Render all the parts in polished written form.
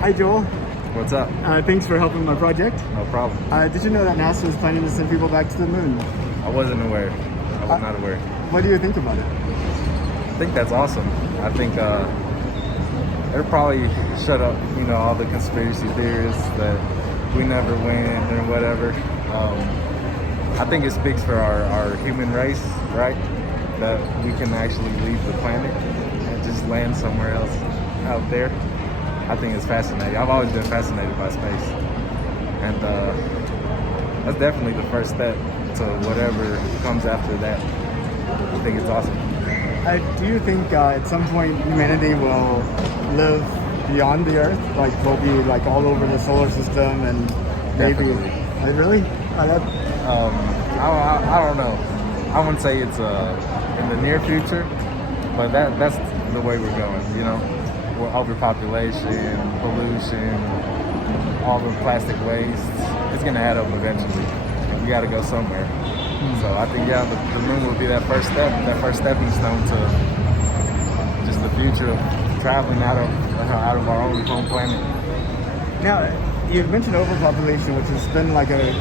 Hi, Joel. What's up? Thanks for helping my project. No problem. Did you know that NASA is planning to send people back to the moon? I wasn't aware. I was not aware. What do you think about it? I think that's awesome. I think it'll probably shut up, all the conspiracy theorists that we never win or whatever. I think it speaks for our human race, right? That we can actually leave the planet and just land somewhere else out there. I think it's fascinating. I've always been fascinated by space. And that's definitely the first step to whatever comes after that. I think it's awesome. Do you think at some point humanity will live beyond the Earth? Like we'll be like all over the solar system and maybe... Definitely. Really? I don't know. I wouldn't say it's in the near future, but that's the way we're going, We're overpopulation, pollution, all the plastic waste. It's gonna add up eventually. And we gotta go somewhere. So I think the moon will be that first stepping stone to just the future of traveling out of our own home planet. Now, you mentioned overpopulation, which has been like a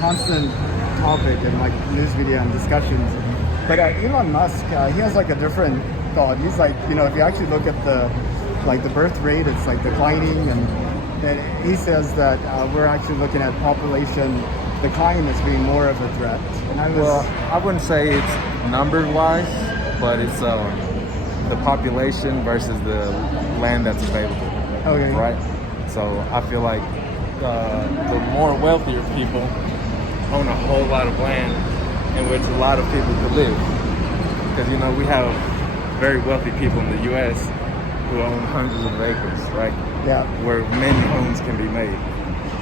constant topic in like news media and discussions. But Elon Musk, he has like a different thought. He's like, if you actually look at the birth rate, it's like declining, and he says that we're actually looking at population decline as being more of a threat. And I wouldn't say it's number-wise, but it's the population versus the land that's available. Okay. Right? So I feel like the more wealthier people own a whole lot of land in which a lot of people could live. Because, we have very wealthy people in the U.S. who own hundreds of acres, right? Yeah. Where many homes can be made.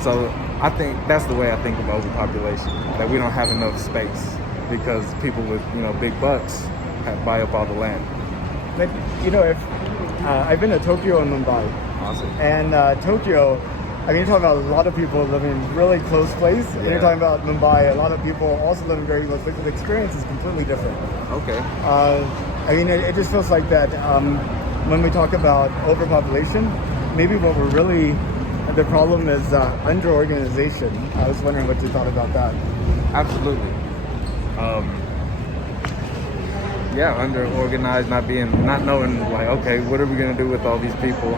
So I think that's the way I think of overpopulation, that we don't have enough space because people with, big bucks buy up all the land. But, if I've been to Tokyo and Mumbai. Awesome. And Tokyo, you're talking about a lot of people living in a really close place. And you're talking about Mumbai, a lot of people also living very close, but the experience is completely different. Okay. It just feels like that when we talk about overpopulation, maybe the problem is under-organization. I was wondering what you thought about that. Absolutely. Under-organized, not knowing, okay, what are we going to do with all these people?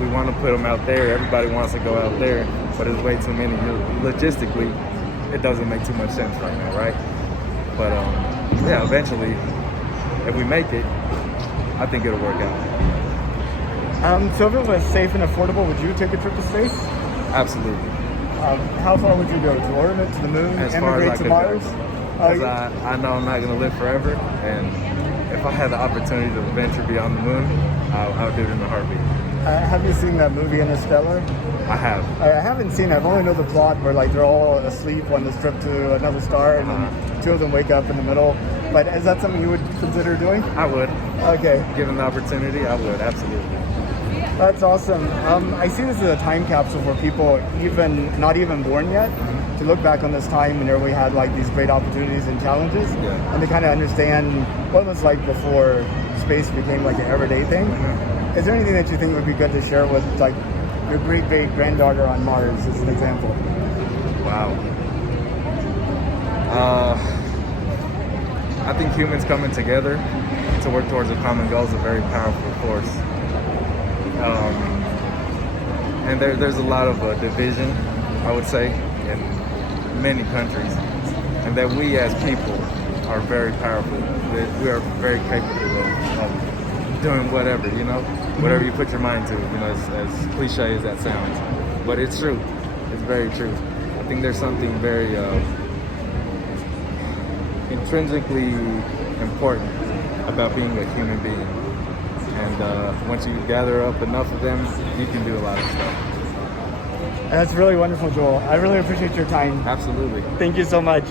We want to put them out there. Everybody wants to go out there, but there's way too many. Logistically, it doesn't make too much sense right now, right? But eventually, if we make it, I think it'll work out. So if it was safe and affordable, would you take a trip to space? Absolutely. How far would you go? To orbit, to the moon, emigrate to Mars? Because I know I'm not going to live forever, and if I had the opportunity to venture beyond the moon, I would do it in a heartbeat. Have you seen that movie Interstellar? I have. I haven't seen it. I only know the plot where they're all asleep on this trip to another star, and then two of them wake up in the middle. But is that something you would consider doing? I would. Okay. Given the opportunity, I would, absolutely. That's awesome. I see this as a time capsule for people not even born yet, to look back on this time whenever we had these great opportunities and challenges, and to kind of understand what it was like before space became an everyday thing. Is there anything that you think would be good to share with your great-great-granddaughter on Mars as an example? Wow. I think humans coming together to work towards a common goal is a very powerful force. And there's a lot of division, I would say, in many countries, and that we as people are very powerful. We are very capable of doing whatever, whatever you put your mind to, as cliche as that sounds. But it's true. It's very true. I think there's something very intrinsically important about being a human being. And once you gather up enough of them, you can do a lot of stuff. That's really wonderful, Joel. I really appreciate your time. Absolutely. Thank you so much.